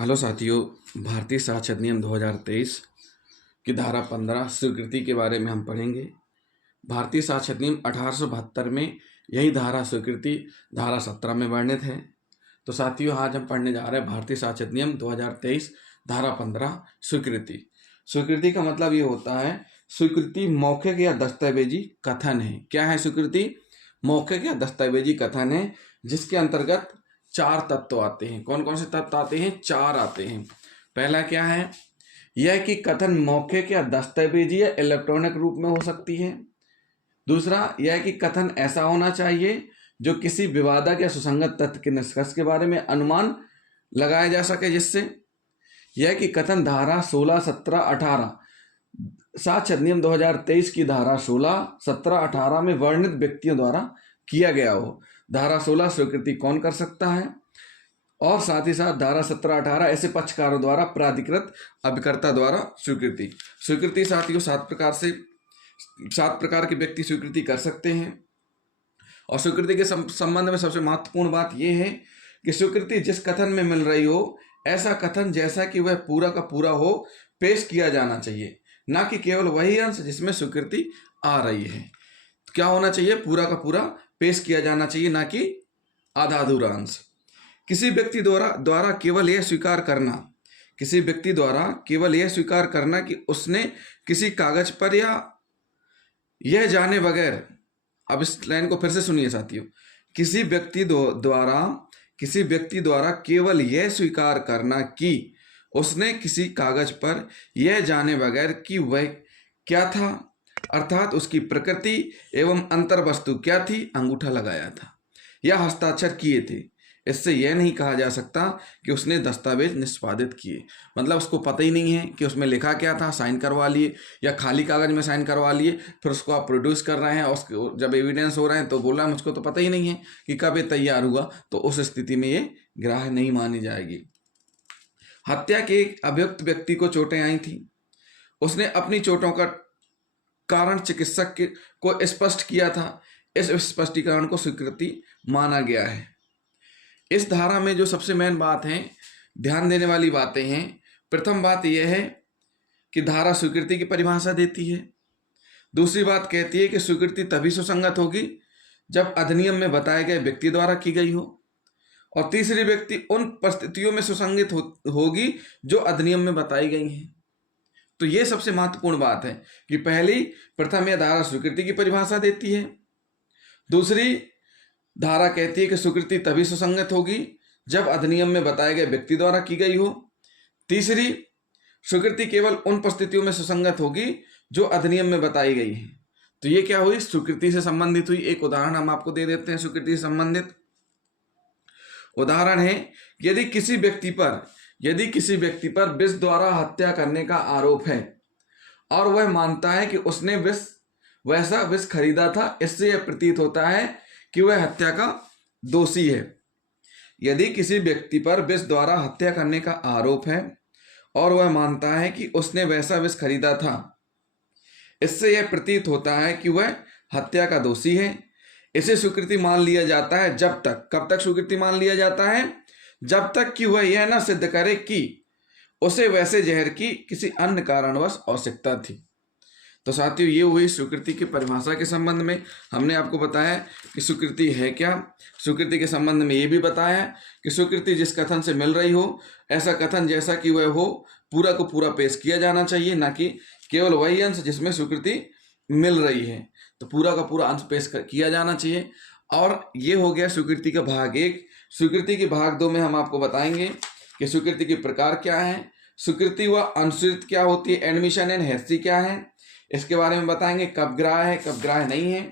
Hello साथियों, भारतीय साक्षर अधिनियम 2023 की धारा 15 स्वीकृति के बारे में हम पढ़ेंगे। भारतीय साक्षर अधिनियम 1872 में यही धारा स्वीकृति धारा 17 में वर्णित है। तो साथियों, आज हम पढ़ने जा रहे हैं भारतीय साक्षर अधिनियम 2023 धारा 15 स्वीकृति। स्वीकृति का मतलब ये होता है, स्वीकृति मौखिक या दस्तावेजी कथन है। क्या है स्वीकृति? मौखिक या दस्तावेजी कथन है, जिसके अंतर्गत 4 तत्व आते हैं। कौन कौन से तत्व आते हैं? 4 आते हैं। पहला क्या है? यह कि कथन मौखिक या दस्तावेजी या इलेक्ट्रॉनिक रूप में हो सकती है। दूसरा, यह कि कथन ऐसा होना चाहिए जो किसी विवादक या सुसंगत तथ्य के निष्कर्ष के बारे में अनुमान लगाया जा सके, जिससे यह कि कथन धारा 16, 17, 18 साक्षर अधिनियम 2023 की धारा 16, 17, 18 में वर्णित व्यक्तियों द्वारा किया गया हो। धारा 16 स्वीकृति कौन कर सकता है, और साथ ही साथ धारा 17, 18 ऐसे पक्षकारों द्वारा प्राधिकृत अभिकर्ता द्वारा स्वीकृति साथियों 7 प्रकार के व्यक्ति स्वीकृति कर सकते हैं। और स्वीकृति के संबंध में सबसे महत्वपूर्ण बात यह है कि स्वीकृति जिस कथन में मिल रही हो, ऐसा कथन जैसा कि वह पूरा का पूरा हो पेश किया जाना चाहिए, ना कि केवल वही अंश जिसमें स्वीकृति आ रही है। तो क्या होना चाहिए? पूरा का पूरा पेश किया जाना चाहिए, ना कि आधा अधूरा अंश। किसी व्यक्ति द्वारा केवल यह स्वीकार करना कि उसने किसी कागज पर या यह जाने बगैर, अब इस लाइन को फिर से सुनिए साथियों, किसी व्यक्ति द्वारा केवल यह स्वीकार करना कि उसने किसी कागज पर यह जाने बगैर कि वह क्या था, अर्थात उसकी प्रकृति एवं अंतर वस्तु क्या थी, अंगूठा लगाया था या हस्ताक्षर किए थे, इससे यह नहीं कहा जा सकता कि उसने दस्तावेज निष्पादित किए। मतलब उसको पता ही नहीं है कि उसमें लिखा क्या था, साइन करवा लिए या खाली कागज में साइन करवा लिए, फिर उसको आप प्रोड्यूस कर रहे हैं और जब एविडेंस हो रहे हैं तो बोल रहा है मुझको तो पता ही नहीं है कि कब ये तैयार हुआ। तो उस स्थिति में ये ग्राह्य नहीं मानी जाएगी। हत्या के एक अभियुक्त व्यक्ति को चोटें आई थी, उसने अपनी चोटों का कारण चिकित्सक को स्पष्ट किया था, इस स्पष्टीकरण को स्वीकृति माना गया है। इस धारा में जो सबसे मेन बात है, ध्यान देने वाली बातें हैं। प्रथम बात यह है कि धारा स्वीकृति की परिभाषा देती है। दूसरी बात कहती है कि स्वीकृति तभी सुसंगत होगी जब अधिनियम में बताए गए व्यक्ति द्वारा की गई हो, और तीसरी व्यक्ति उन परिस्थितियों में सुसंगत होगी जो अधिनियम में बताई गई हैं। तो ये सबसे महत्वपूर्ण बात है कि प्रथम यह धारा स्वीकृति की परिभाषा देती है। दूसरी धारा कहती है कि स्वीकृति तभी सुसंगत होगी जब अधिनियम में बताए गए व्यक्ति द्वारा की गई हो। तीसरी, स्वीकृति केवल उन परिस्थितियों में सुसंगत होगी जो अधिनियम में बताई गई है। तो ये क्या हुई? स्वीकृति से संबंधित हुई। एक उदाहरण हम आपको दे देते हैं स्वीकृति से संबंधित। उदाहरण है, यदि किसी व्यक्ति पर विष द्वारा हत्या करने का आरोप है और वह मानता है कि उसने वैसा विष खरीदा था, इससे यह प्रतीत होता है कि वह हत्या का दोषी है। यदि किसी व्यक्ति पर विष द्वारा हत्या करने का आरोप है और वह मानता है कि उसने वैसा विष खरीदा था, इससे यह प्रतीत होता है कि वह हत्या का दोषी है। इसे स्वीकृति मान लिया जाता है कब तक स्वीकृति मान लिया जाता है? जब तक कि वह यह न सिद्ध करे कि उसे वैसे जहर की किसी अन्य कारणवश आवश्यकता थी। तो साथियों, ये हुई स्वीकृति की परिभाषा के संबंध में। हमने आपको बताया कि स्वीकृति है क्या। स्वीकृति के संबंध में ये भी बताया कि स्वीकृति जिस कथन से मिल रही हो, ऐसा कथन जैसा कि वह हो पूरा को पूरा पेश किया जाना चाहिए, ना कि केवल वही अंश जिसमें स्वीकृति मिल रही है। तो पूरा का पूरा अंश पेश किया जाना चाहिए। और ये हो गया स्वीकृति का भाग 1। स्वीकृति के भाग 2 में हम आपको बताएंगे कि स्वीकृति के प्रकार क्या है, स्वीकृति व अनुस्वीकृति क्या होती है, एडमिशन एंड हेरेसी क्या है, इसके बारे में बताएंगे। कब ग्राह्य है, कब ग्राह्य नहीं है।